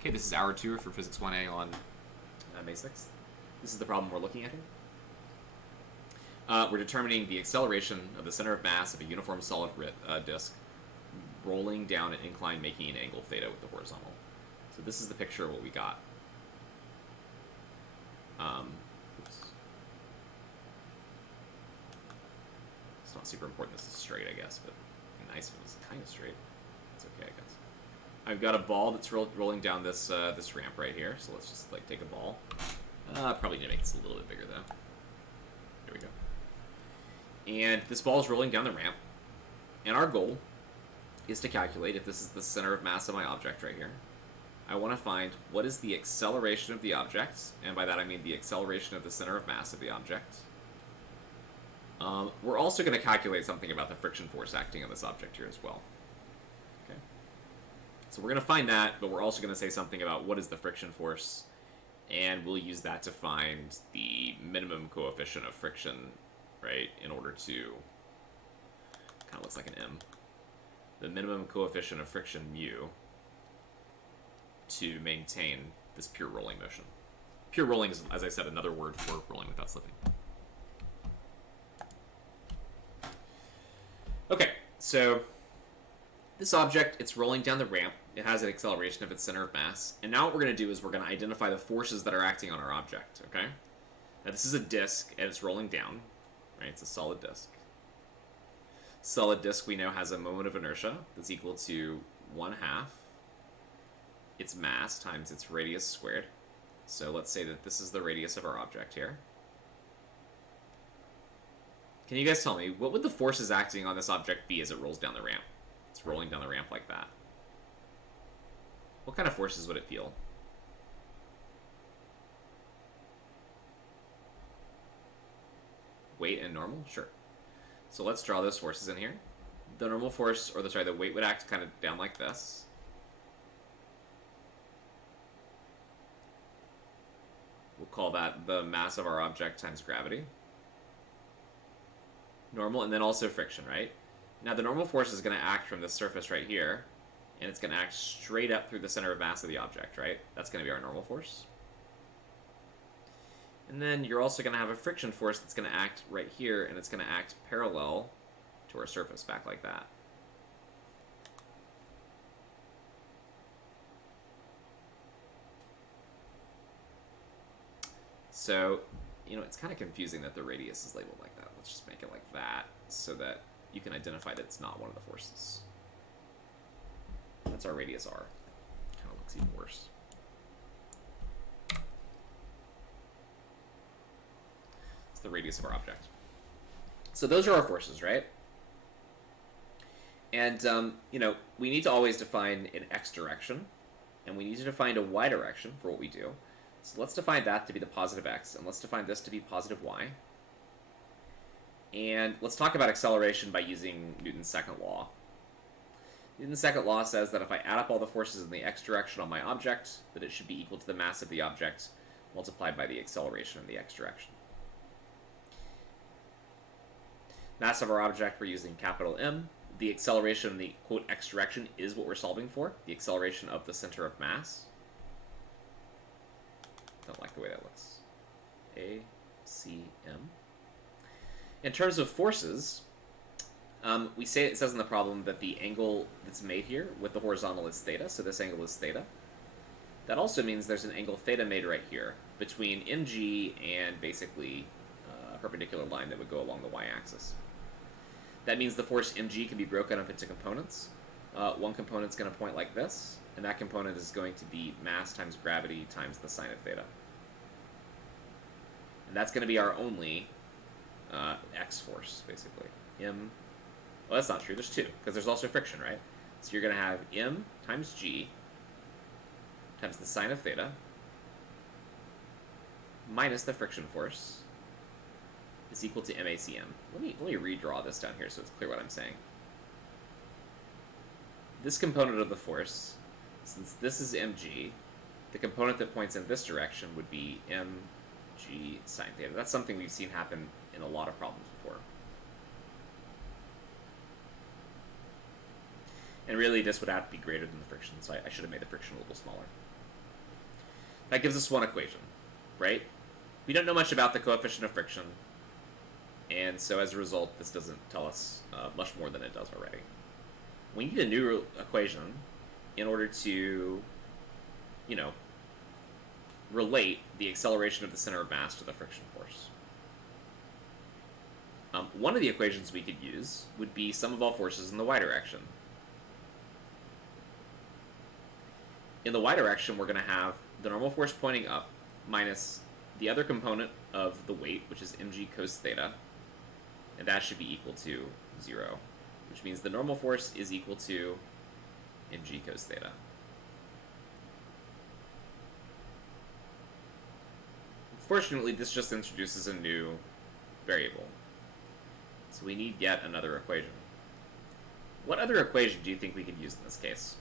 Okay, this is hour 2 for Physics 1A on May 6th. This is the problem we're looking at here. We're determining the acceleration of the center of mass of a uniform solid disk rolling down an incline making an angle theta with the horizontal. So this is the picture of what we got. Oops. It's not super important this is straight, I guess, but it'd be nice if it was kind of straight. It's okay, I guess. I've got a ball that's rolling down this this ramp right here, so let's just like take a ball. Probably need to make this a little bit bigger though. There we go. And this ball is rolling down the ramp, and our goal is to calculate if this is the center of mass of my object right here. I want to find what is the acceleration of the object, and by that I mean the acceleration of the center of mass of the object. We're also going to calculate something about the friction force acting on this object here as well. Okay. So we're going to find that, but we're also going to say something about what is the friction force, and we'll use that to find the minimum coefficient of friction, right, in order to, kind of looks like an M, the minimum coefficient of friction mu to maintain this pure rolling motion. Pure rolling is, as I said, another word for rolling without slipping. Okay, so this object, it's rolling down the ramp. It has an acceleration of its center of mass. And now what we're going to do is we're going to identify the forces that are acting on our object, okay? Now this is a disk, and it's rolling down, right? It's a solid disk. Solid disk, we know, has a moment of inertia that's equal to 1/2 its mass times its radius squared. So let's say that this is the radius of our object here. Can you guys tell me, what would the forces acting on this object be as it rolls down the ramp? It's rolling down the ramp like that. What kind of forces would it feel? Weight and normal? Sure. So let's draw those forces in here. The normal force, or the weight would act kind of down like this. We'll call that the mass of our object times gravity. Normal, and then also friction, right? Now the normal force is going to act from this surface right here, and it's going to act straight up through the center of mass of the object, right? That's going to be our normal force. And then you're also going to have a friction force that's going to act right here, and it's going to act parallel to our surface, back like that. So, you know, it's kind of confusing that the radius is labeled like that. Let's just make it like that so that you can identify that it's not one of the forces. That's our radius R. Kind of looks even worse. It's the radius of our object. So those are our forces, right? And, you know, we need to always define an x direction, and we need to define a y direction for what we do. So let's define that to be the positive x, and let's define this to be positive y. And let's talk about acceleration by using Newton's second law. Newton's second law says that if I add up all the forces in the x direction on my object, that it should be equal to the mass of the object multiplied by the acceleration in the x direction. Mass of our object, we're using capital M. The acceleration in the, quote, x direction is what we're solving for, the acceleration of the center of mass. Don't like the way that looks. A, C, M. In terms of forces, we say it says in the problem that the angle that's made here with the horizontal is theta, so this angle is theta. That also means there's an angle theta made right here between mg and basically a perpendicular line that would go along the y-axis. That means the force mg can be broken up into components. One component's going to point like this, and that component is going to be mass times gravity times the sine of theta. And that's going to be our only x force, basically. M. Well, that's not true. There's two, because there's also friction, right? So you're going to have m times g times the sine of theta minus the friction force is equal to MACM. Let me redraw this down here so it's clear what I'm saying. This component of the force, since this is mg, the component that points in this direction would be mg sine theta. That's something we've seen happen in a lot of problems before. And really, this would have to be greater than the friction, so I should have made the friction a little smaller. That gives us one equation, right? We don't know much about the coefficient of friction, and so as a result, this doesn't tell us much more than it does already. We need a new equation in order to, you know, relate the acceleration of the center of mass to the friction force. One of the equations we could use would be sum of all forces in the y direction. In the y direction, we're going to have the normal force pointing up minus the other component of the weight, which is mg cos theta, and that should be equal to 0, which means the normal force is equal to mg cos theta. Fortunately, this just introduces a new variable. So we need yet another equation. What other equation do you think we could use in this case?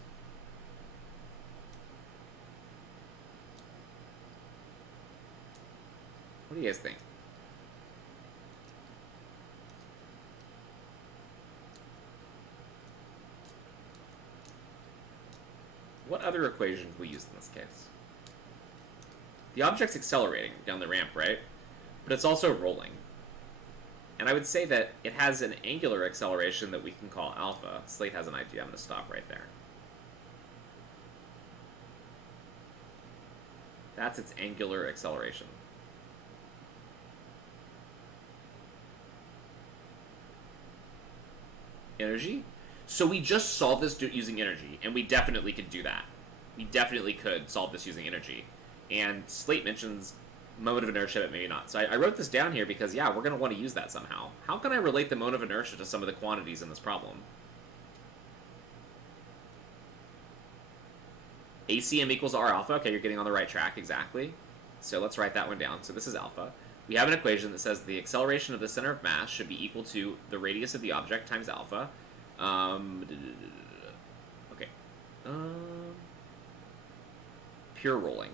What do you guys think? What other equation can we use in this case? The object's accelerating down the ramp, right? But it's also rolling. And I would say that it has an angular acceleration that we can call alpha. Slate has an idea. I'm going to stop right there. That's its angular acceleration. Energy? So we just solved this using energy, and we definitely could do that. We definitely could solve this using energy. And Slate mentions moment of inertia, but maybe not. So I wrote this down here because, yeah, we're going to want to use that somehow. How can I relate the moment of inertia to some of the quantities in this problem? ACM equals R alpha. Okay, you're getting on the right track, exactly. So let's write that one down. So this is alpha. We have an equation that says the acceleration of the center of mass should be equal to the radius of the object times alpha. Okay. Pure rolling.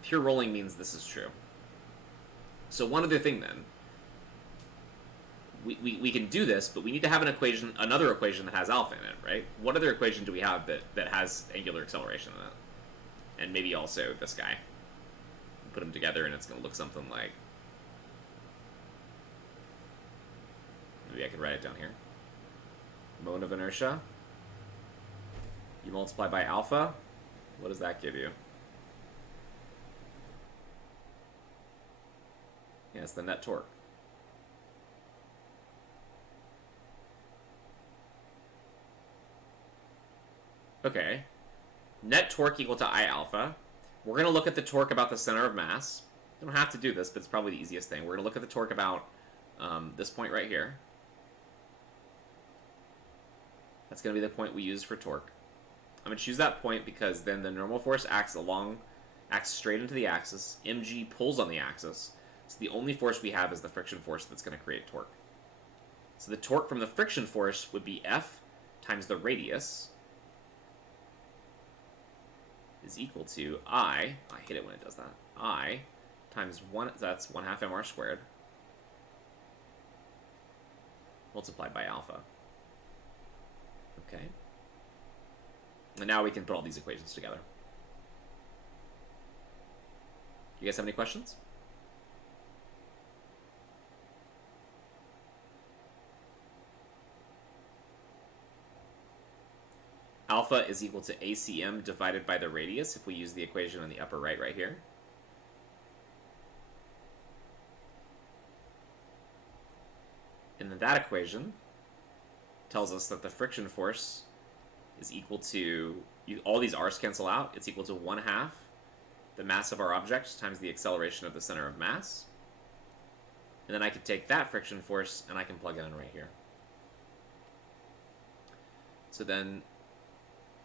Pure rolling means this is true. So one other thing then. We can do this, but we need to have an equation, another equation that has alpha in it, right? What other equation do we have that has angular acceleration in it? And maybe also this guy. Put them together and it's going to look something like... Maybe I can write it down here. Moment of inertia. You multiply by alpha. What does that give you? Yeah, it's the net torque. Okay. Net torque equal to I alpha. We're going to look at the torque about the center of mass. You don't have to do this, but it's probably the easiest thing. We're going to look at the torque about this point right here. That's going to be the point we use for torque. I'm going to choose that point because then the normal force acts straight into the axis. mg pulls on the axis. So the only force we have is the friction force that's going to create torque. So the torque from the friction force would be F times the radius is equal to I hate it when it does that, I times 1, that's 1/2 mr squared, multiplied by alpha. Okay. And now we can put all these equations together. You guys have any questions? Alpha is equal to ACM divided by the radius if we use the equation on the upper right here. And then that equation tells us that the friction force is equal to, all these r's cancel out, it's equal to 1/2 the mass of our object times the acceleration of the center of mass. And then I could take that friction force and I can plug it in right here. So then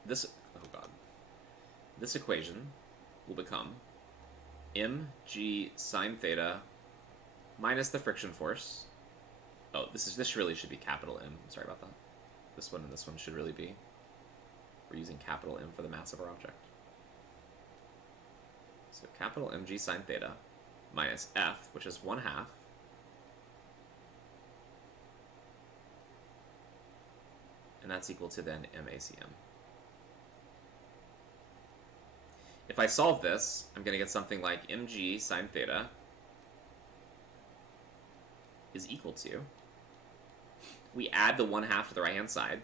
this equation will become mg sine theta minus the friction force. Oh, this really should be capital M. Sorry about that. This one and this one should really be. We're using capital M for the mass of our object. So capital mg sine theta minus F, which is 1/2. And that's equal to then MACM. If I solve this, I'm going to get something like mg sine theta is equal to, we add the 1/2 to the right-hand side.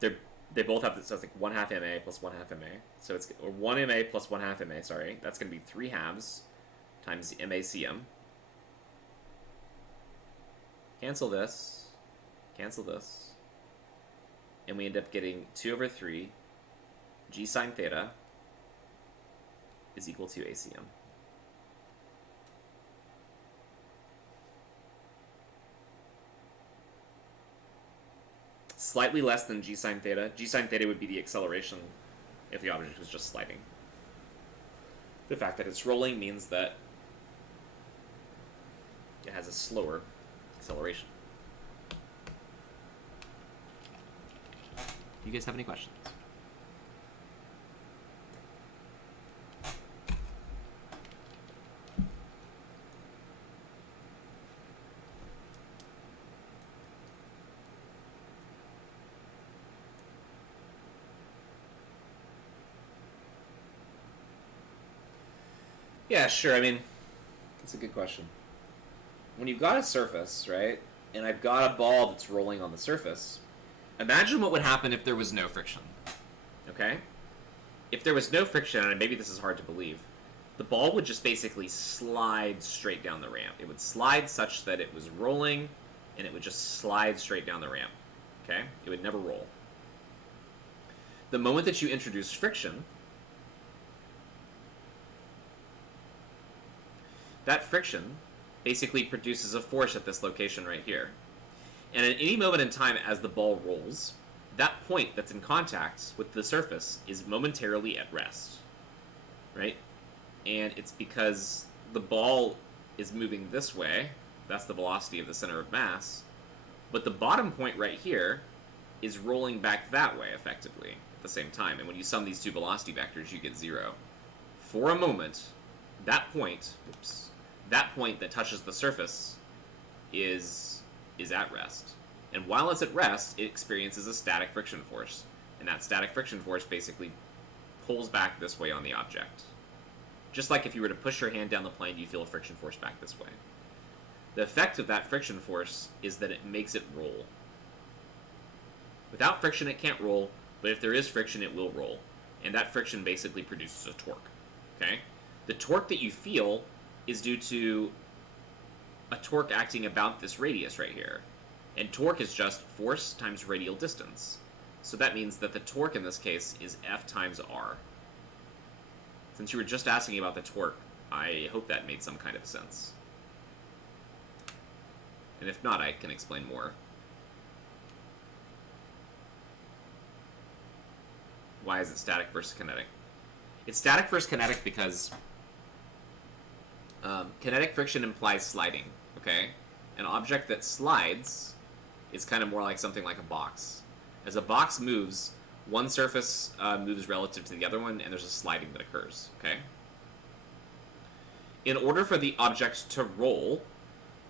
They both have this, so it's like 1/2 ma plus 1/2 ma. So it's, or 1 ma plus 1/2 ma, sorry. That's going to be 3/2 times MACM. Cancel this. Cancel this. And we end up getting 2/3 g sine theta is equal to ACM. Slightly less than g sine theta. G sine theta would be the acceleration if the object was just sliding. The fact that it's rolling means that it has a slower acceleration. You guys have any questions? Yeah, sure. I mean, that's a good question. When you've got a surface, right, and I've got a ball that's rolling on the surface, imagine what would happen if there was no friction. Okay? If there was no friction, and maybe this is hard to believe, the ball would just basically slide straight down the ramp. It would slide such that it was rolling, and it would just slide straight down the ramp. Okay? It would never roll. The moment that you introduce friction, that friction basically produces a force at this location right here. And at any moment in time as the ball rolls, that point that's in contact with the surface is momentarily at rest, right? And it's because the ball is moving this way, that's the velocity of the center of mass, but the bottom point right here is rolling back that way, effectively, at the same time. And when you sum these two velocity vectors, you get 0. For a moment, that point, that point that touches the surface is at rest. And while it's at rest, it experiences a static friction force. And that static friction force basically pulls back this way on the object. Just like if you were to push your hand down the plane, you feel a friction force back this way. The effect of that friction force is that it makes it roll. Without friction, it can't roll, but if there is friction, it will roll. And that friction basically produces a torque. Okay? The torque that you feel is due to a torque acting about this radius right here. And torque is just force times radial distance. So that means that the torque in this case is F times R. Since you were just asking about the torque, I hope that made some kind of sense. And if not, I can explain more. Why is it static versus kinetic? It's static versus kinetic because kinetic friction implies sliding, okay? An object that slides is kind of more like something like a box. As a box moves, one surface moves relative to the other one, and there's a sliding that occurs, okay? In order for the object to roll,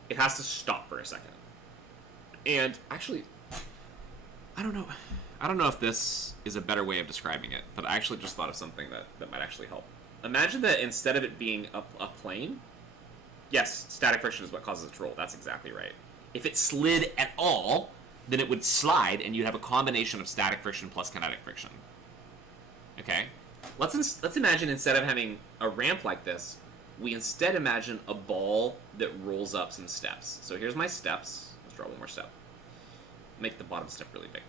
it has to stop for a second. And actually, I don't know if this is a better way of describing it, but I actually just thought of something that might actually help. Imagine that instead of it being a plane, yes, static friction is what causes it to roll. That's exactly right. If it slid at all, then it would slide, and you'd have a combination of static friction plus kinetic friction. Okay? Let's imagine instead of having a ramp like this, we instead imagine a ball that rolls up some steps. So here's my steps. Let's draw one more step. Make the bottom step really big.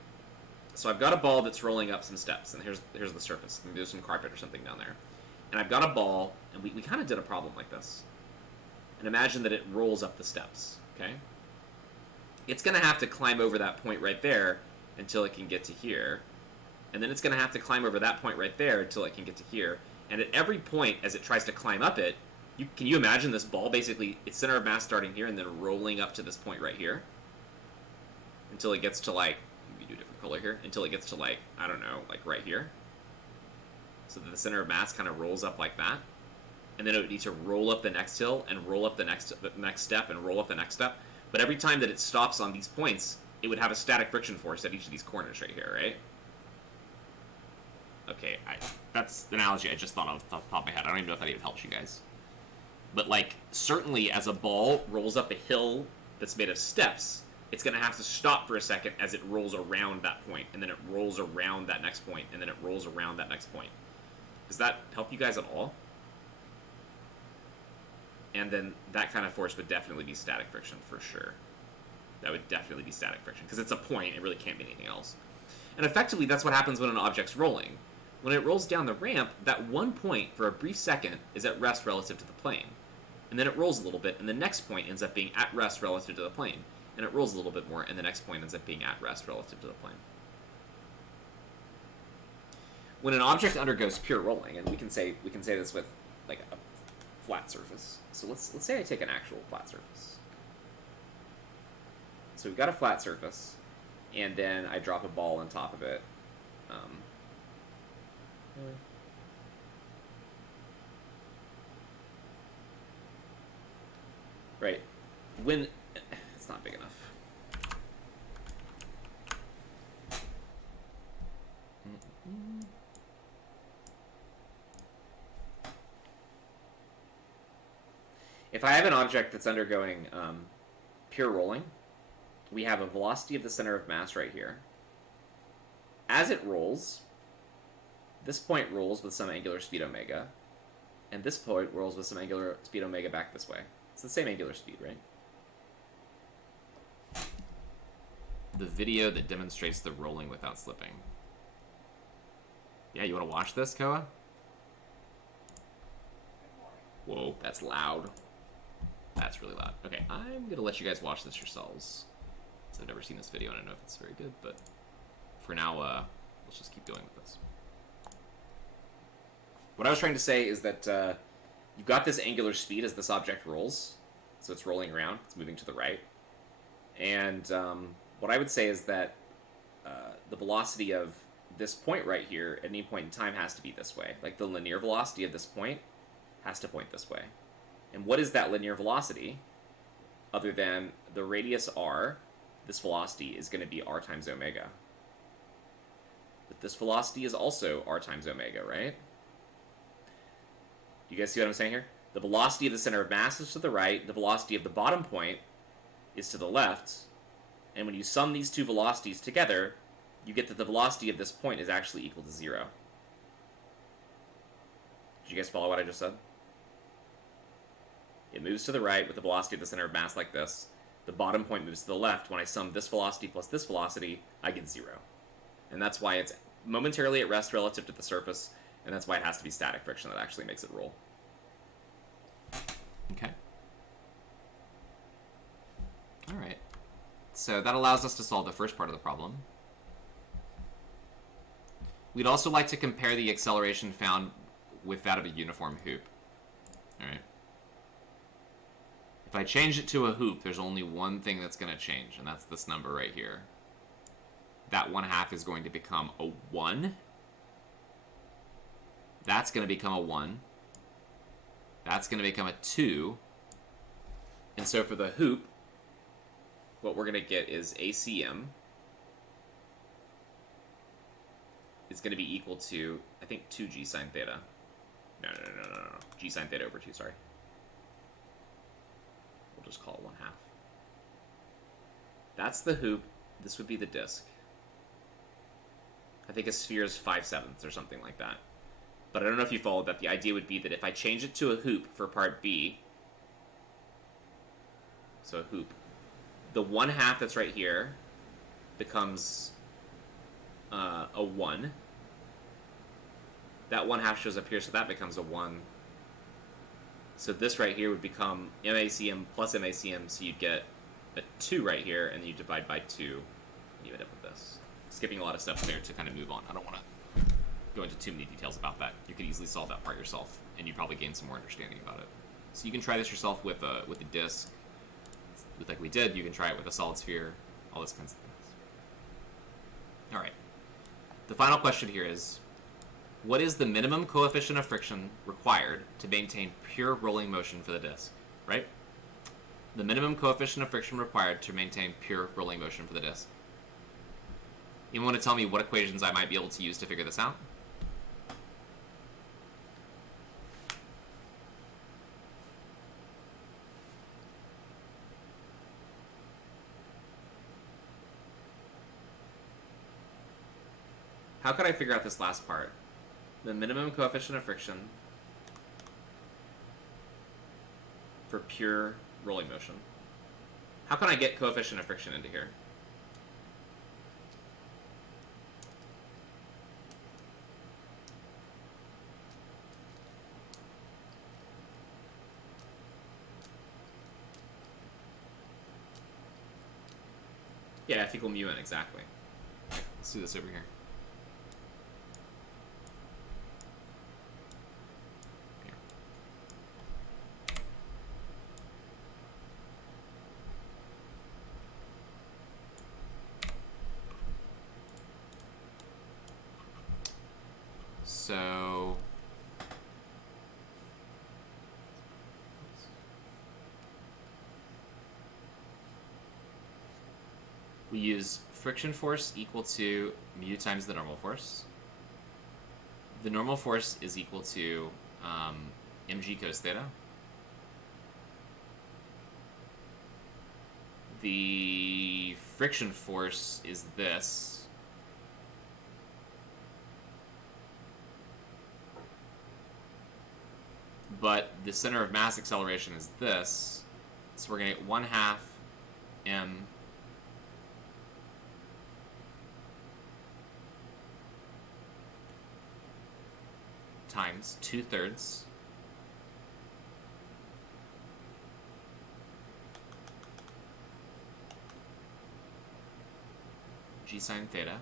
So I've got a ball that's rolling up some steps, and here's the surface. And there's some carpet or something down there. And I've got a ball, and we kind of did a problem like this. And imagine that it rolls up the steps, okay? It's going to have to climb over that point right there until it can get to here. And then it's going to have to climb over that point right there until it can get to here. And at every point, as it tries to climb up it, can you imagine this ball basically, its center of mass starting here and then rolling up to this point right here? Until it gets to, like, maybe do a different color here, until it gets to, like, I don't know, like right here. So that the center of mass kind of rolls up like that. And then it would need to roll up the next hill and roll up the next step and roll up the next step. But every time that it stops on these points, it would have a static friction force at each of these corners right here, right? okay, that's the analogy I just thought of off the top of my head. I don't even know if that even helps you guys. But, like, certainly as a ball rolls up a hill that's made of steps, it's going to have to stop for a second as it rolls around that point, and then it rolls around that next point, and then it rolls around that next point. Does that help you guys at all? And then that kind of force would definitely be static friction, for sure. That would definitely be static friction, because it's a point, it really can't be anything else. And effectively, that's what happens when an object's rolling. When it rolls down the ramp, that one point, for a brief second, is at rest relative to the plane. And then it rolls a little bit, and the next point ends up being at rest relative to the plane. And it rolls a little bit more, and the next point ends up being at rest relative to the plane. When an object undergoes pure rolling, and we can say this with like a flat surface. So let's say I take an actual flat surface. So we've got a flat surface, and then I drop a ball on top of it. Right. When it's not big enough. If I have an object that's undergoing pure rolling, we have a velocity of the center of mass right here. As it rolls, this point rolls with some angular speed omega, and this point rolls with some angular speed omega back this way. It's the same angular speed, right? The video that demonstrates the rolling without slipping. Yeah, you want to watch this, Koa? Whoa, that's loud. That's really loud. Okay, I'm going to let you guys watch this yourselves. I've never seen this video, and I don't know if it's very good, but for now, let's just keep going with this. What I was trying to say is that you've got this angular speed as this object rolls, so it's rolling around, it's moving to the right, and what I would say is that the velocity of this point right here at any point in time has to be this way. Like, the linear velocity of this point has to point this way. And what is that linear velocity other than the radius r? This velocity is going to be r times omega. But this velocity is also r times omega, right? You guys see what I'm saying here? The velocity of the center of mass is to the right, the velocity of the bottom point is to the left, and when you sum these two velocities together, you get that the velocity of this point is actually equal to 0. Did you guys follow what I just said? It moves to the right with the velocity of the center of mass like this. The bottom point moves to the left. When I sum this velocity plus this velocity, I get 0. And that's why it's momentarily at rest relative to the surface, and that's why it has to be static friction that actually makes it roll. Okay. Alright. So that allows us to solve the first part of the problem. We'd also like to compare the acceleration found with that of a uniform hoop. Alright. If I change it to a hoop, there's only one thing that's going to change, and that's this number right here. That 1/2 is going to become a 1. That's going to become a 1. That's going to become a 2. And so for the hoop, what we're going to get is ACM is going to be equal to, I think, 2g sine theta. No. G sine theta over 2, sorry. We'll just call it 1/2. That's the hoop. This would be the disk. I think a sphere is 5/7 or something like that. But I don't know if you followed that. The idea would be that if I change it to a hoop for part B, so a hoop, the 1/2 that's right here becomes a 1. That 1/2 shows up here, so that becomes a 1. So this right here would become MACM plus MACM, so you'd get a 2 right here, and then you divide by 2, and you end up with this. Skipping a lot of steps there to kind of move on. I don't want to go into too many details about that. You could easily solve that part yourself, and you'd probably gain some more understanding about it. So you can try this yourself with a disk, like we did. You can try it with a solid sphere, all those kinds of things. All right. The final question here is, what is the minimum coefficient of friction required to maintain pure rolling motion for the disk, right? The minimum coefficient of friction required to maintain pure rolling motion for the disk. You want to tell me what equations I might be able to use to figure this out? How could I figure out this last part? The minimum coefficient of friction for pure rolling motion. How can I get coefficient of friction into here? Yeah, F equal mu n, exactly. Let's do this over here. So we use friction force equal to mu times the normal force. The normal force is equal to mg cos theta. The friction force is this. But the center of mass acceleration is this. So we're going to get 1/2 m times 2/3 g sine theta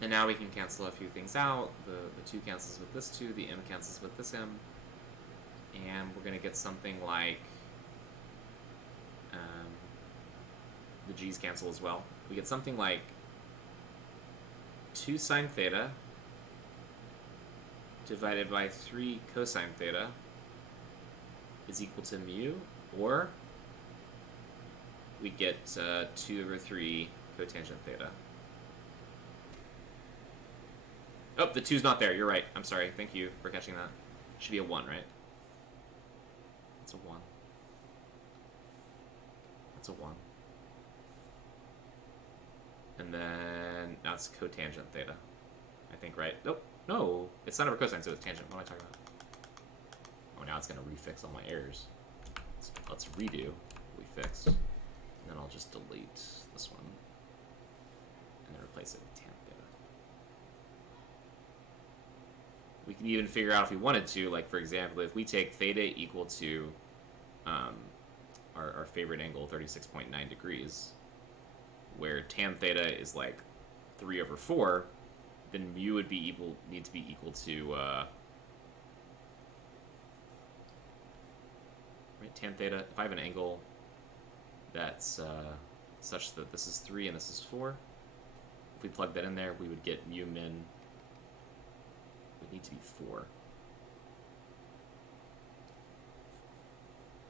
and now we can cancel a few things out. The 2 cancels with this 2, the m cancels with this m, and we're going to get something like the g's cancel as well. We get something like 2 sine theta divided by 3 cosine theta is equal to mu, or we get 2/3 cotangent theta. Oh, the 2's not there. You're right. I'm sorry. Thank you for catching that. It should be a 1, right? It's a 1. That's a 1. And then now it's cotangent theta, I think, right? Nope. No, it's sine over cosine, so it's tangent. What am I talking about? Oh, now it's going to refix all my errors. Let's redo what we fixed. And then I'll just delete this one. And then replace it with tan theta. We can even figure out if we wanted to, like, for example, if we take theta equal to our favorite angle, 36.9 degrees, where tan theta is like 3/4, then mu would be need to be equal to right, tan theta. If I have an angle that's such that this is 3 and this is 4, if we plug that in there, we would get mu min would need to be 4.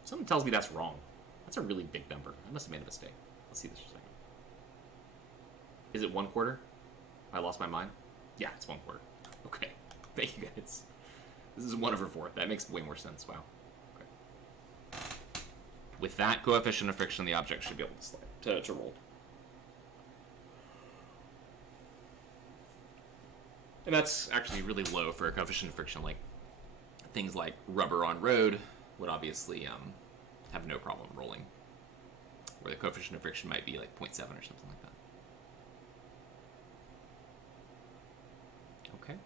Something tells me that's wrong. That's a really big number. I must have made a mistake. Let's see this for a second. Is it 1/4? I lost my mind? Yeah, it's 1/4. Okay. Thank you, guys. This is 1/4. That makes way more sense. Wow. Okay. With that coefficient of friction, the object should be able to slide, to roll. And that's actually really low for a coefficient of friction. Like, things like rubber on road would obviously have no problem rolling, where the coefficient of friction might be like 0.7 or something like that. Okay.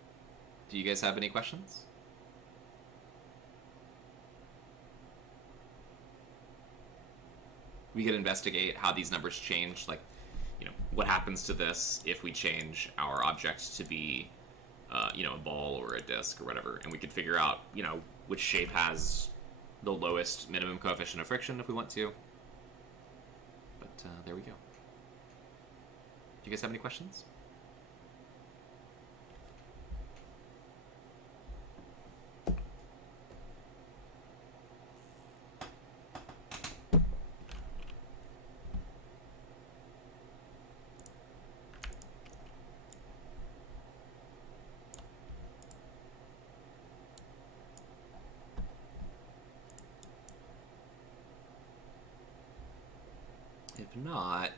Do you guys have any questions? We could investigate how these numbers change, like, what happens to this if we change our object to be, a ball or a disc or whatever, and we could figure out, which shape has the lowest minimum coefficient of friction if we want to. But there we go. Do you guys have any questions? If not...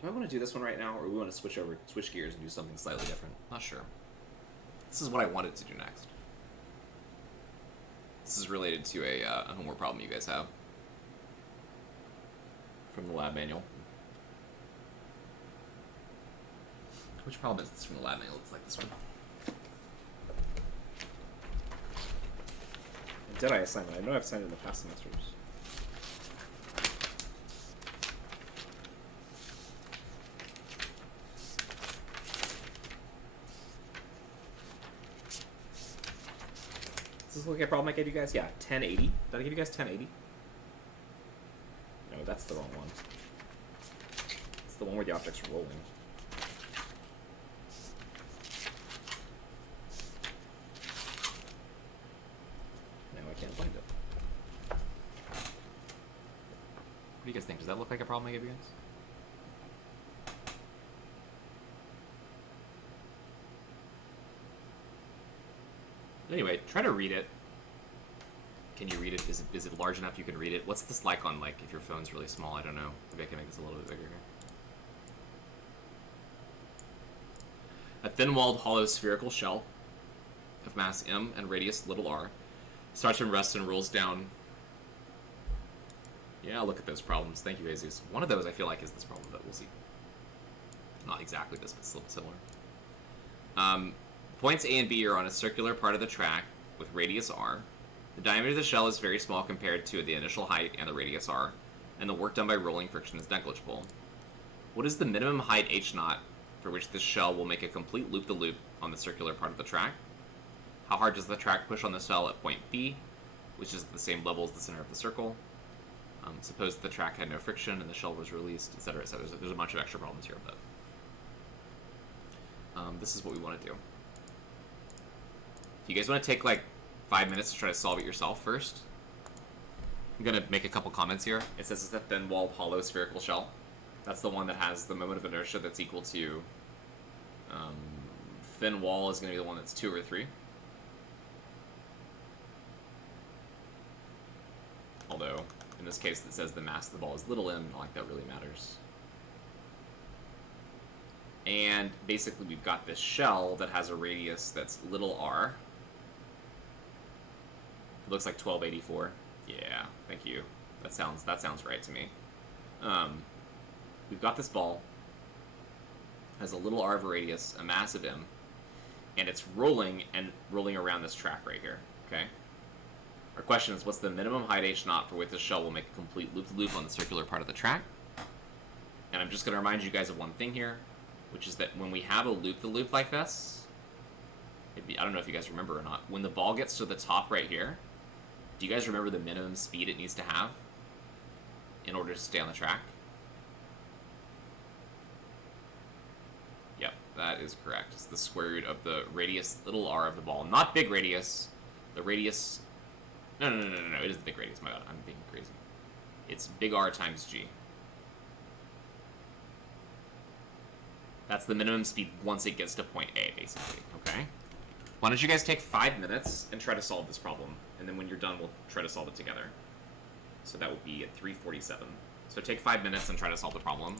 Do I want to do this one right now, or do we want to switch gears and do something slightly different? Not sure. This is what I wanted to do next. This is related to a homework problem you guys have from the lab manual. Which problem is this from the lab manual? It's like this one. Did I assign it? I know I've signed it in the past semesters. Does this look like a problem I gave you guys? Yeah, 1080. Did I give you guys 1080? No, that's the wrong one. It's the one where the object's rolling. Now I can't find it. What do you guys think? Does that look like a problem I gave you guys? Anyway, try to read it. Can you read it? Is it large enough you can read it? What's this like on, like, if your phone's really small? I don't know. Maybe I can make this a little bit bigger here. A thin-walled, hollow, spherical shell of mass m and radius little r starts from rest and rolls down. Yeah, look at those problems. Thank you, Jesus. One of those I feel like is this problem, but we'll see. Not exactly this, but still similar. Points A and B are on a circular part of the track with radius r. The diameter of the shell is very small compared to the initial height and the radius r, and the work done by rolling friction is negligible. What is the minimum height h0 for which this shell will make a complete loop-the-loop on the circular part of the track? How hard does the track push on the shell at point B, which is at the same level as the center of the circle? Suppose the track had no friction and the shell was released, etc. So there's a bunch of extra problems here, but this is what we want to do. You guys want to take like 5 minutes to try to solve it yourself first? I'm going to make a couple comments here. It says it's a thin-walled, hollow, spherical shell. That's the one that has the moment of inertia that's equal to... thin wall is going to be the one that's 2 over 3. Although, in this case, it says the mass of the ball is little m, not like that really matters. And basically we've got this shell that has a radius that's little r. It looks like 1284. Yeah, thank you. That sounds right to me. We've got this ball, has a little r of radius, a mass of m, and it's rolling around this track right here, okay? Our question is, what's the minimum height h0 for which this shell will make a complete loop-to-loop on the circular part of the track? And I'm just going to remind you guys of one thing here, which is that when we have a loop-to-loop like this, I don't know if you guys remember or not, when the ball gets to the top right here, do you guys remember the minimum speed it needs to have in order to stay on the track? Yep, that is correct. It's the square root of the radius little r of the ball. Not big radius. The radius... No. It is the big radius. My bad. I'm being crazy. It's big R times G. That's the minimum speed once it gets to point A, basically. Okay? Why don't you guys take 5 minutes and try to solve this problem, and then when you're done, we'll try to solve it together. So that would be at 3:47. So take 5 minutes and try to solve the problem.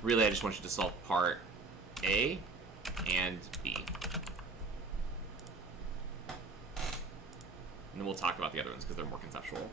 Really, I just want you to solve part A and B. And then we'll talk about the other ones because they're more conceptual.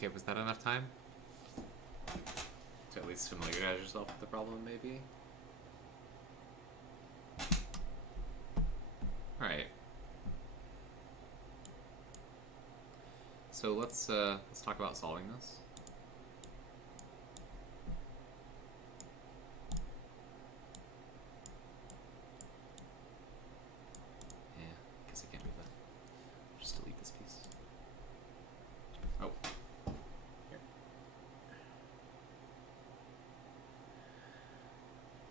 Okay, was that enough time to at least familiarize yourself with the problem, maybe? Alright. So let's talk about solving this. Yeah, I guess I can't do that. Just delete this piece. Oh. Here.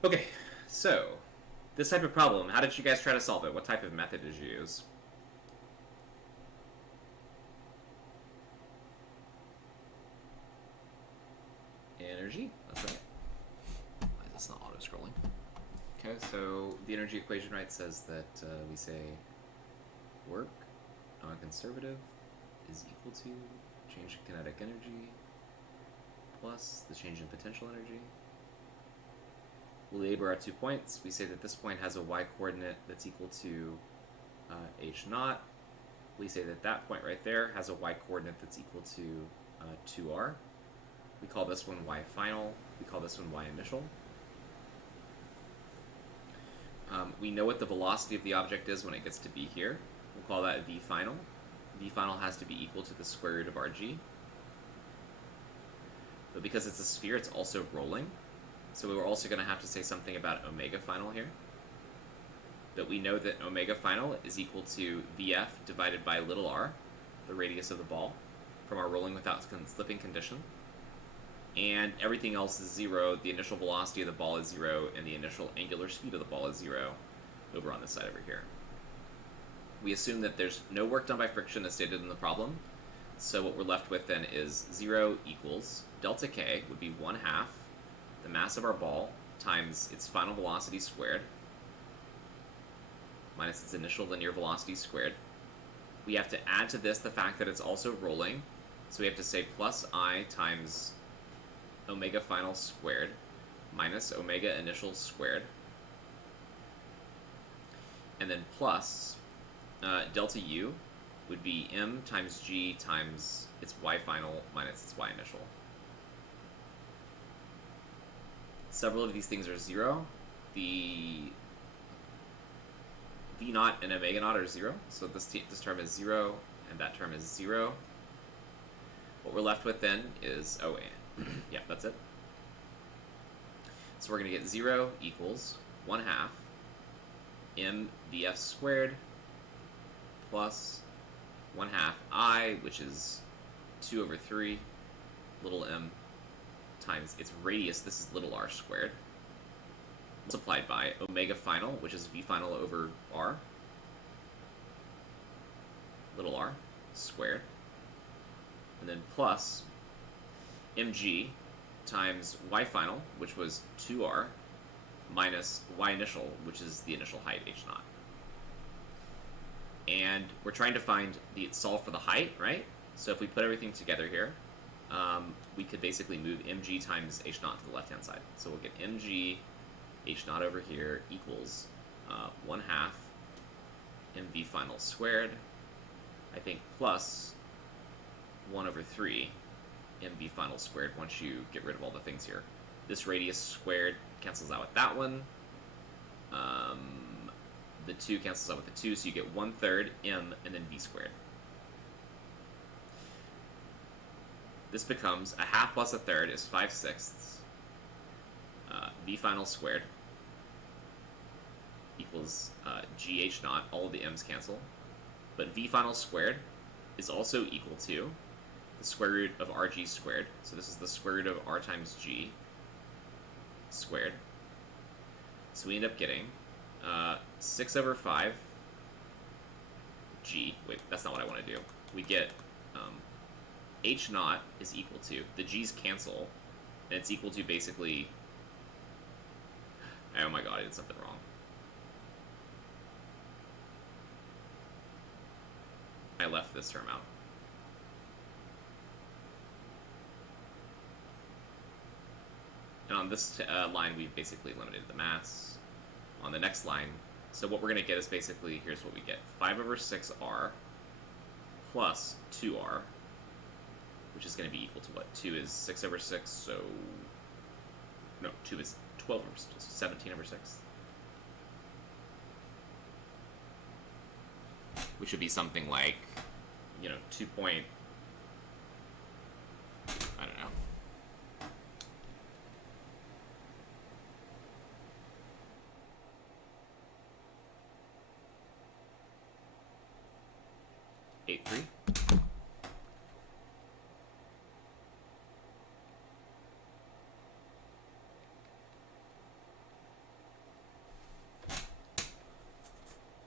Okay, so this type of problem, how did you guys try to solve it? What type of method did you use? Energy, that's right. Why is this not auto-scrolling? Okay, so the energy equation, right, says that we say work on conservative is equal to change in kinetic energy plus the change in potential energy. We'll label our 2 points. We say that this point has a y-coordinate that's equal to h naught. We say that that point right there has a y-coordinate that's equal to 2r. We call this one y final. We call this one y initial. We know what the velocity of the object is when it gets to be here. We'll call that v final. V final has to be equal to the square root of rg. But because it's a sphere, it's also rolling. So we're also going to have to say something about omega final here. But we know that omega final is equal to vf divided by little r, the radius of the ball, from our rolling without slipping condition. And everything else is 0. The initial velocity of the ball is 0, and the initial angular speed of the ball is 0 over on this side over here. We assume that there's no work done by friction as stated in the problem. So what we're left with then is 0 equals delta k would be 1/2 the mass of our ball times its final velocity squared minus its initial linear velocity squared. We have to add to this the fact that it's also rolling. So we have to say plus I times omega final squared minus omega initial squared. And then plus delta u would be m times g times its y final minus its y initial. Several of these things are 0. The v naught and omega naught are 0, so this term is 0, and that term is 0. What we're left with then is, oh, and yeah, that's it. So we're going to get 0 equals 1/2 m vf squared plus 1/2 I, which is 2 over 3 little m times its radius, this is little r squared, multiplied by omega final, which is v final over r, little r squared, and then plus mg times y final, which was 2r, minus y initial, which is the initial height, h naught. And we're trying to solve for the height, right? So if we put everything together here, we could basically move mg times h naught to the left-hand side. So we'll get mg h naught over here equals 1/2 mv final squared, I think, plus 1 over 3 mv final squared once you get rid of all the things here. This radius squared cancels out with that one. The 2 cancels out with the 2, so you get 1/3 m and then v squared. This becomes 1/2 plus 1/3 is 5/6. V final squared equals gh naught. All of the m's cancel. But v final squared is also equal to the square root of rg squared. So this is the square root of r times g squared. So we end up getting 6 over 5 g. Wait, that's not what I want to do. We get h naught is equal to, the g's cancel, and it's equal to basically, oh my god, I did something wrong. I left this term out. And on this line, we've basically limited the mass. On the next line, so what we're going to get is basically, here's what we get. 5 over 6r plus 2r, which is going to be equal to what? 2 is 6 over 6, so... No, 2 is 12 over 6, so 17 over 6. Which would be something like, 2 point... I don't know. Eight three.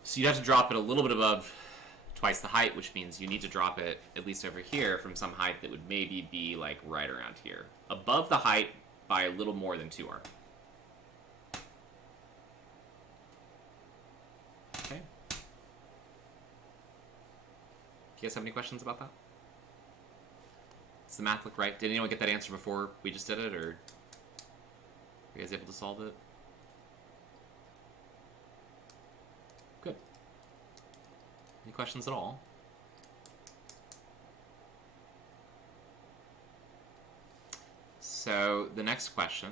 So you'd have to drop it a little bit above twice the height, which means you need to drop it at least over here from some height that would maybe be like right around here. Above the height by a little more than 2r. Okay. Do you guys have any questions about that? Does the math look right? Did anyone get that answer before we just did it, or were you guys able to solve it? Good. Any questions at all? So the next question,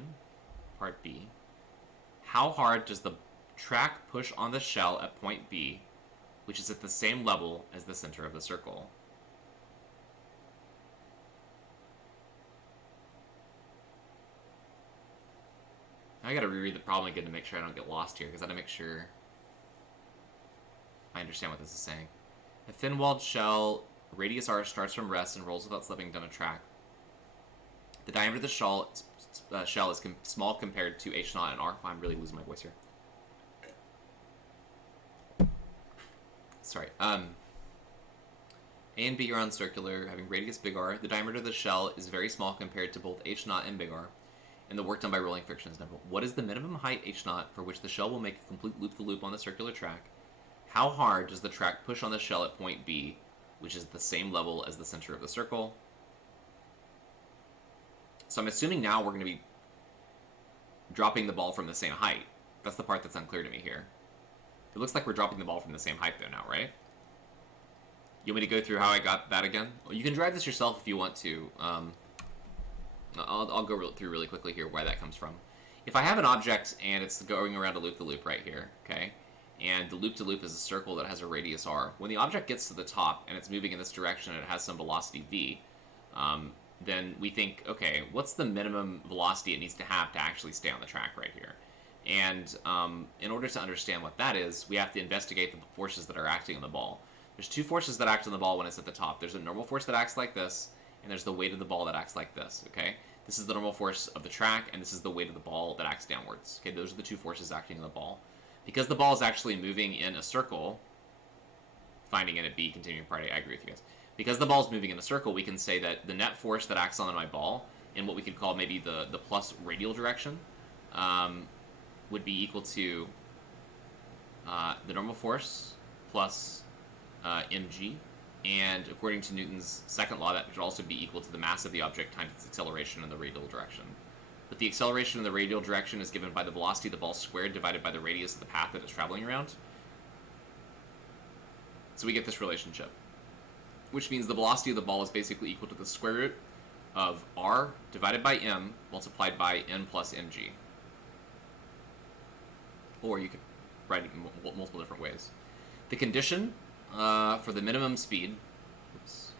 part B. How hard does the track push on the shell at point B, which is at the same level as the center of the circle? I gotta reread the problem again to make sure I don't get lost here, because I gotta make sure I understand what this is saying. A thin-walled shell, radius r, starts from rest and rolls without slipping down a track. The diameter of the shell is small compared to h naught and r. I'm really losing my voice here. Sorry. A and B are uncircular, having radius big R. The diameter of the shell is very small compared to both h naught and big R, and the work done by rolling friction is negligible. What is the minimum height h naught for which the shell will make a complete loop-the-loop on the circular track? How hard does the track push on the shell at point B, which is the same level as the center of the circle? So I'm assuming now we're going to be dropping the ball from the same height. That's the part that's unclear to me here. It looks like we're dropping the ball from the same height, though, now, right? You want me to go through how I got that again? Well, you can drive this yourself if you want to. I'll go through really quickly here why that comes from. If I have an object and it's going around a loop-the-loop right here, okay? And the loop-to-loop is a circle that has a radius r. When the object gets to the top and it's moving in this direction and it has some velocity v, then we think, okay, what's the minimum velocity it needs to have actually stay on the track right here? And in order to understand what that is, we have to investigate the forces that are acting on the ball. There's two forces that act on the ball when it's at the top. There's a normal force that acts like this, and there's the weight of the ball that acts like this, okay? This is the normal force of the track, and this is the weight of the ball that acts downwards. Okay, those are the two forces acting on the ball. Because the ball is actually moving in a circle, finding it at B, continuing part A, I agree with you guys. Because the ball is moving in a circle, we can say that the net force that acts on my ball, in what we could call maybe the plus radial direction, would be equal to the normal force plus mg, and according to Newton's second law, that would also be equal to the mass of the object times its acceleration in the radial direction. But the acceleration in the radial direction is given by the velocity of the ball squared divided by the radius of the path that it's traveling around. So we get this relationship, which means the velocity of the ball is basically equal to the square root of r divided by m multiplied by n plus mg. Or you could write it in multiple different ways. The condition for the minimum speed, oops,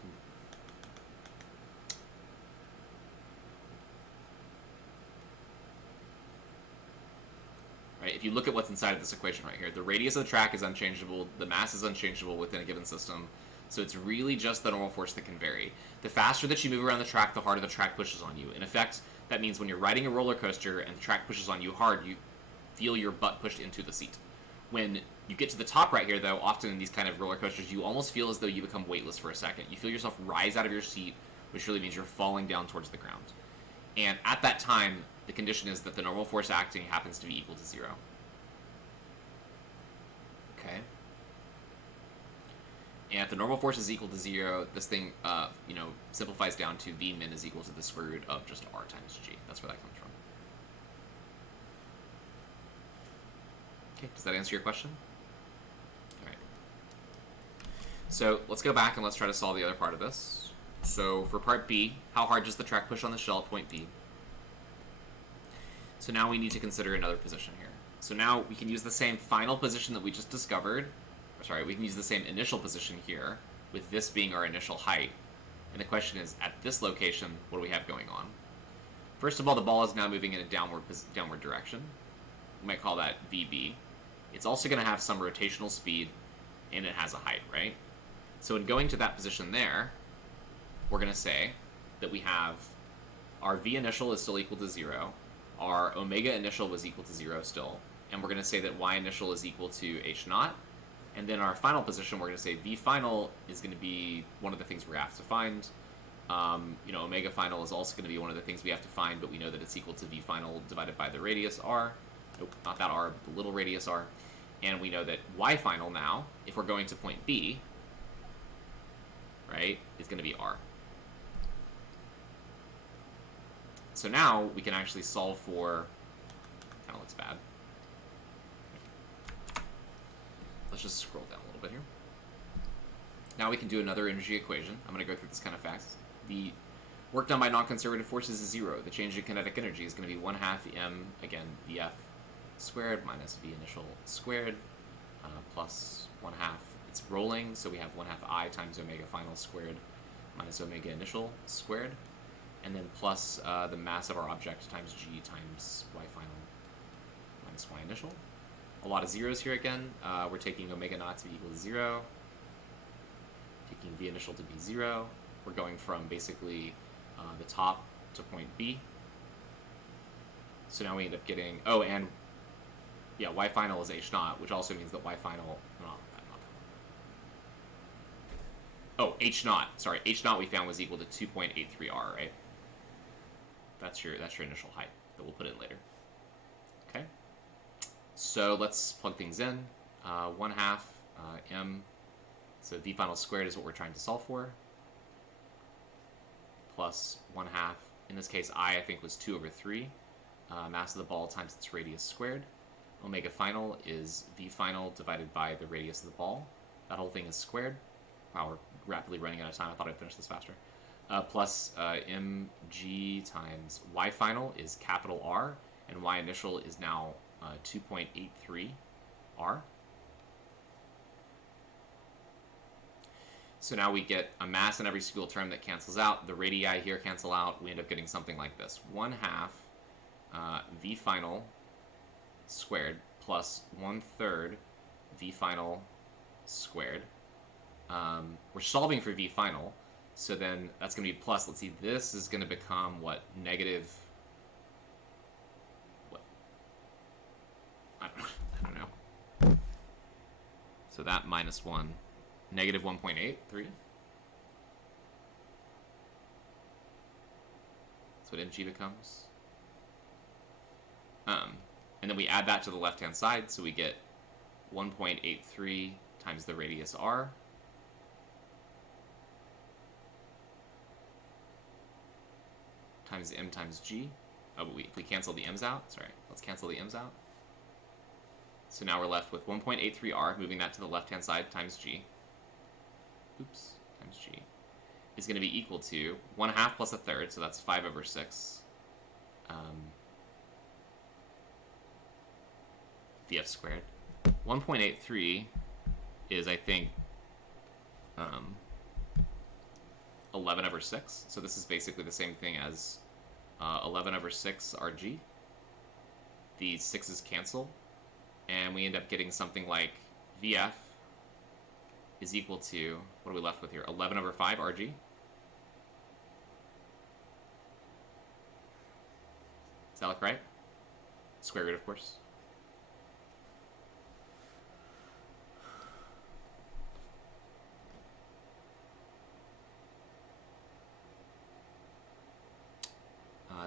right, if you look at what's inside of this equation right here, the radius of the track is unchangeable, the mass is unchangeable within a given system, so it's really just the normal force that can vary. The faster that you move around the track, the harder the track pushes on you. In effect, that means when you're riding a roller coaster and the track pushes on you hard, you feel your butt pushed into the seat. When you get to the top right here, though, often in these kind of roller coasters, you almost feel as though you become weightless for a second. You feel yourself rise out of your seat, which really means you're falling down towards the ground. And at that time, the condition is that the normal force acting happens to be equal to 0. Okay? And if the normal force is equal to 0, this thing, simplifies down to V min is equal to the square root of just R times G. That's where that comes from. Okay, does that answer your question? All right. So let's go back and let's try to solve the other part of this. So for part B, how hard does the track push on the shell at point B? So now we need to consider another position here. So now we can use the same final position that we just discovered. Or sorry, we can use the same initial position here, with this being our initial height. And the question is, at this location, what do we have going on? First of all, the ball is now moving in a downward direction. We might call that VB. It's also going to have some rotational speed, and it has a height, right? So in going to that position there, we're going to say that we have our V initial is still equal to 0, our omega initial was equal to 0 still, and we're going to say that Y initial is equal to H naught, and then our final position, we're going to say V final is going to be one of the things we're going to have to find. Omega final is also going to be one of the things we have to find, but we know that it's equal to V final divided by the radius R. Nope, not that R, but the little radius R. And we know that Y final now, if we're going to point B, right, is going to be R. So now we can actually solve for, kind of looks bad. Let's just scroll down a little bit here. Now we can do another energy equation. I'm going to go through this kind of fast. The work done by non-conservative forces is 0. The change in kinetic energy is going to be 1/2 m, again, Vf squared minus V initial squared, plus 1/2. It's rolling, so we have 1/2 I times omega final squared minus omega initial squared, and then plus the mass of our object times g times y final minus y initial. A lot of zeros here again. We're taking omega naught to be equal to 0, taking V initial to be 0. We're going from basically the top to point B. So now we end up getting, oh, and yeah, Y final is H naught, which also means that Y final, H naught, sorry, H naught we found was equal to 2.83 R, right? That's your initial height that we'll put in later. Okay, so let's plug things in. 1/2 m, so V final squared is what we're trying to solve for, plus 1/2, in this case I think was 2/3, mass of the ball times its radius squared. Omega final is V final divided by the radius of the ball. That whole thing is squared. Wow, we're rapidly running out of time. I thought I'd finish this faster. Plus mg times Y final is capital R, and Y initial is now 2.83 R. So now we get a mass in every single term that cancels out. The radii here cancel out. We end up getting something like this. 1/2 V final squared plus 1/3 V final squared. We're solving for V final, so then that's going to be plus. Let's see, this is going to become what? Negative... What? I don't know. So that minus 1. Negative 1.83. That's what mg becomes. And then we add that to the left-hand side, so we get 1.83 times the radius r. Times m times g. Oh, but if we cancel the m's out, sorry, let's cancel the m's out. So now we're left with 1.83 r, moving that to the left-hand side, times g. Oops, times g, is going to be equal to 1/2 plus 1/3, so that's 5/6. Vf squared. 1.83 is, I think, 11/6, so this is basically the same thing as 11/6 Rg. These 6's cancel, and we end up getting something like Vf is equal to, what are we left with here? 11/5 Rg. Does that look right? Square root, of course.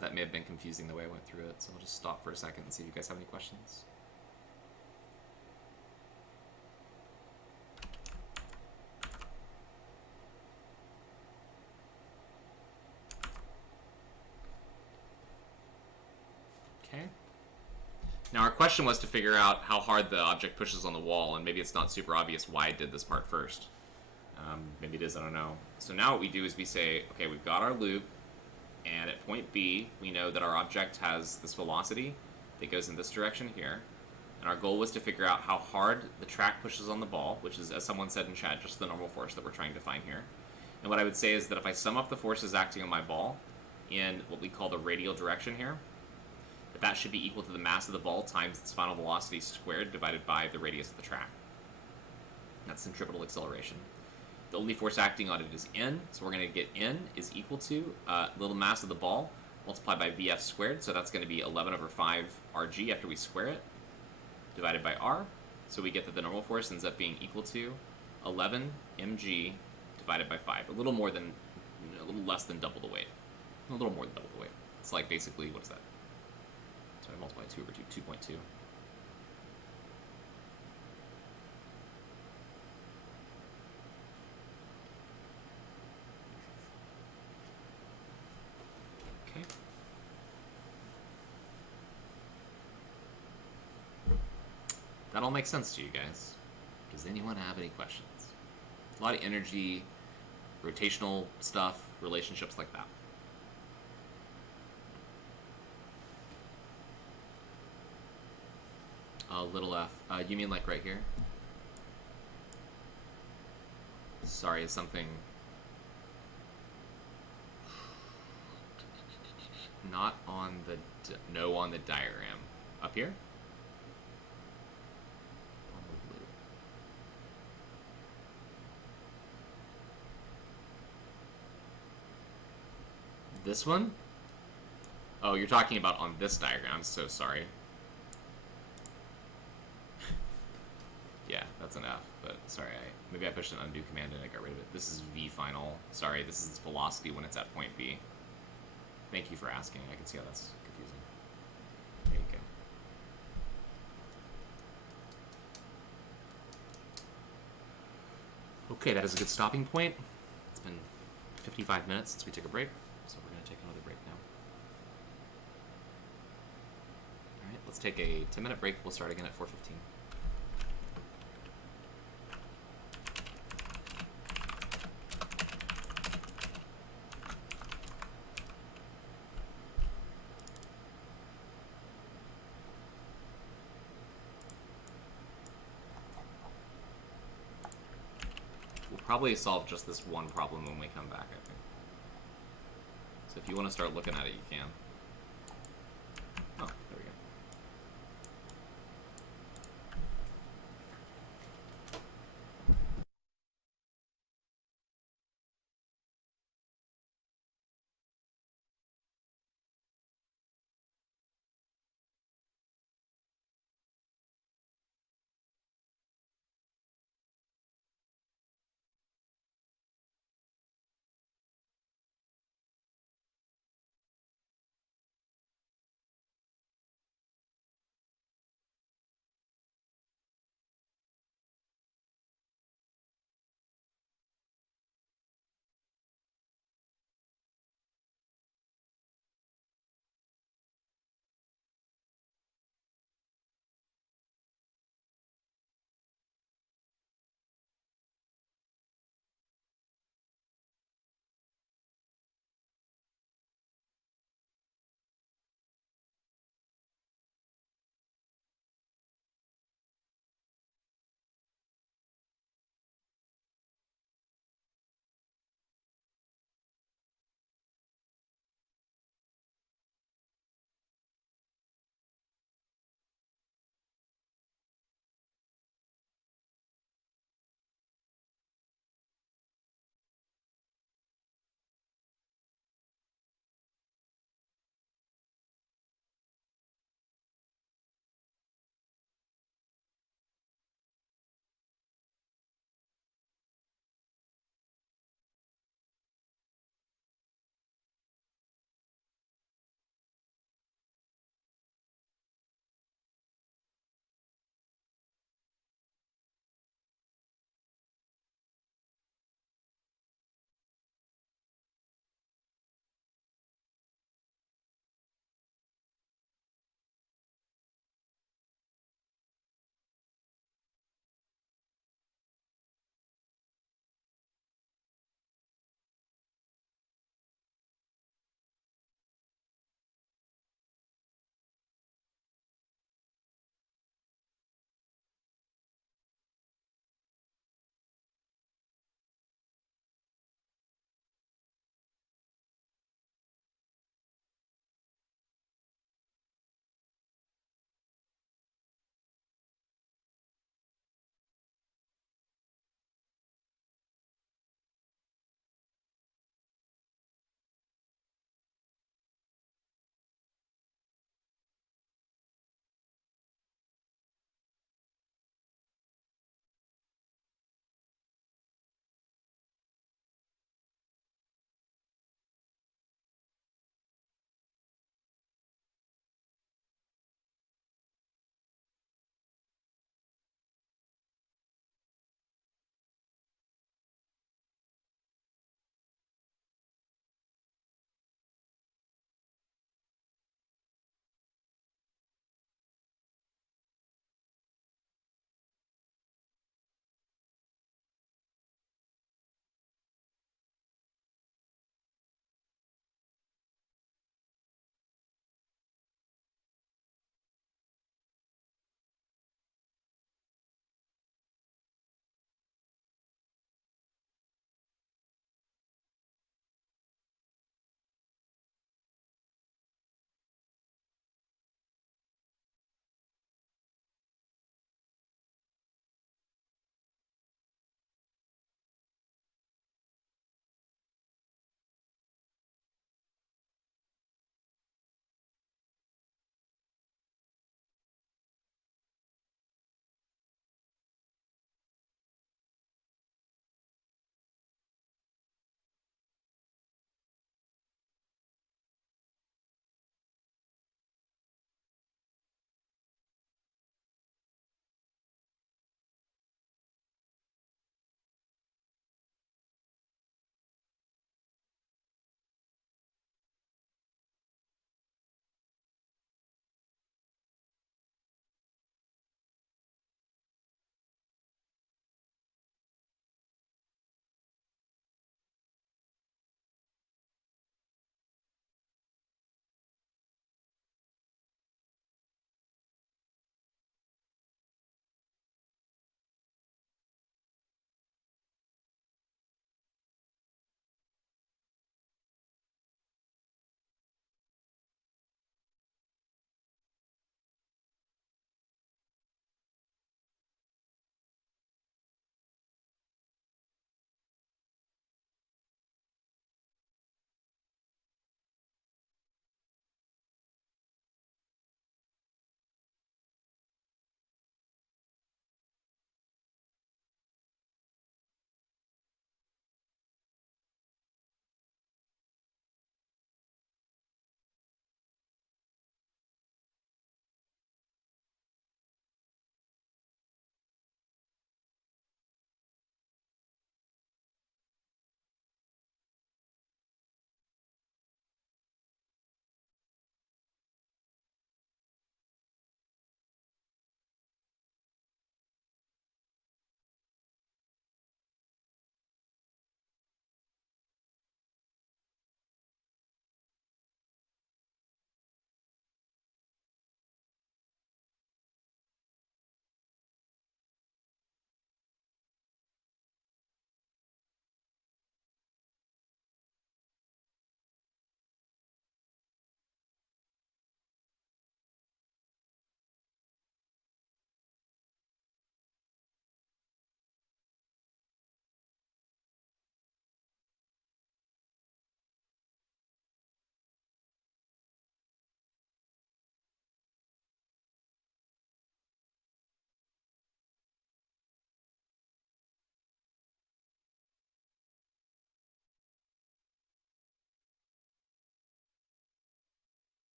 That may have been confusing the way I went through it, so I'll just stop for a second and see if you guys have any questions. Okay. Now our question was to figure out how hard the object pushes on the wall, and maybe it's not super obvious why I did this part first. Maybe it is, I don't know. So now what we do is we say, okay, we've got our loop, and at point B, we know that our object has this velocity that goes in this direction here. And our goal was to figure out how hard the track pushes on the ball, which is, as someone said in chat, just the normal force that we're trying to find here. And what I would say is that if I sum up the forces acting on my ball in what we call the radial direction here, that should be equal to the mass of the ball times its final velocity squared divided by the radius of the track. That's centripetal acceleration. The only force acting on it is N, so we're going to get N is equal to little mass of the ball multiplied by Vf squared, so that's going to be 11 over 5 Rg after we square it, divided by R. So we get that the normal force ends up being equal to 11 mg divided by 5. A little less than double the weight. A little more than double the weight. It's like basically, what is that? So I multiply 2 over 2, 2.2. Okay. That all makes sense to you guys. Does anyone have any questions? A lot of energy, rotational stuff, relationships like that. Little f. You mean like right here? Sorry, is something not on the no on the diagram up here? On the blue. This one? Oh, you're talking about on this diagram. I'm so sorry. Yeah, that's an F, but sorry, maybe I pushed an undo command and I got rid of it. This is V final. Sorry, this is velocity when it's at point B. Thank you for asking. I can see how that's confusing. There you go. Okay, that is a good stopping point. It's been 55 minutes since we took a break, so we're going to take another break now. Alright, let's take a 10-minute break. We'll start again at 4:15. Probably solve just this one problem when we come back, I think. So if you want to start looking at it, you can. Oh, there we go.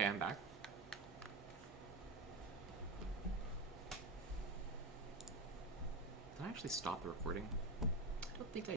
Okay, I'm back. Did I actually stop the recording? I don't think I